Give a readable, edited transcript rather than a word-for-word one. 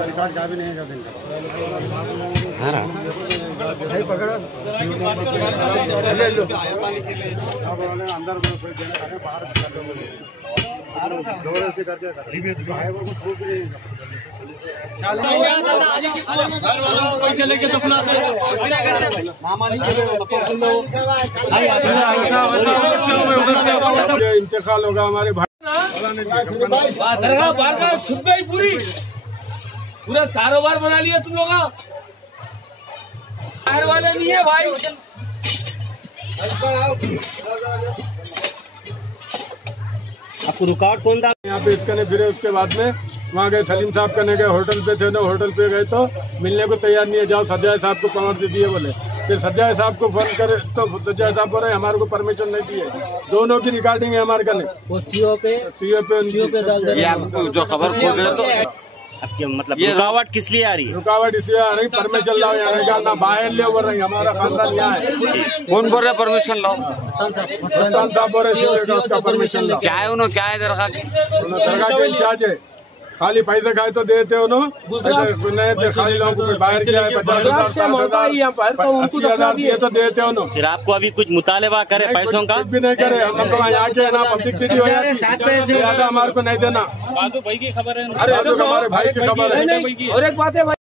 Record का भी नहीं कर देंगे। पकड़ो अंदर बाहर से करके पैसे लेके तो इंतकाल होगा हमारे भाई छुप गई पूरा कारोबार बना लिया तुम लोग। बाहर वाले नहीं है भाई। आपको रिकॉर्ड कौन था? यहाँ पे इसका फिरे उसके बाद में वहाँ गए सलीम साहब करने गए, होटल पे थे ना, होटल पे गए तो मिलने को तैयार नहीं है, जाओ सज्जाद साहब को कमर दे दिए बोले। फिर सज्जाद साहब को फोन करे तो सज्जाद साहब बोल रहे हमारे को परमिशन नहीं दिए। दोनों की रिकॉर्डिंग है हमारे कने, वो सीओ पे जो खबर खोल रहे तो आपके मतलब रुकावट किस लिए आ रही है? रुकावट इसलिए आ रही परमिशन लाओ यहाँ ना बाहर ले बोल रही, हमारा खानदान यहाँ है। कौन बोल रहे परमिशन लाओ? साहब बोल रहे उसका परमिशन लाओ। क्या है उन्होंने, क्या है दरगाह के इंचार्ज है, खाली पैसे खाए तो देते उन्होंने, खाली लोगों को बाहर किया है 50,000 दिए तो देते उन्होंने। फिर आपको अभी कुछ मुतालबा करे पैसों का? भी नहीं करे, हम लोग यहाँ के ना पब्लिक सिटी हो जाती, ज्यादा हमारे को नहीं देना। भाई की खबर है, अरे हमारे भाई की खबर है। और एक बात है भाई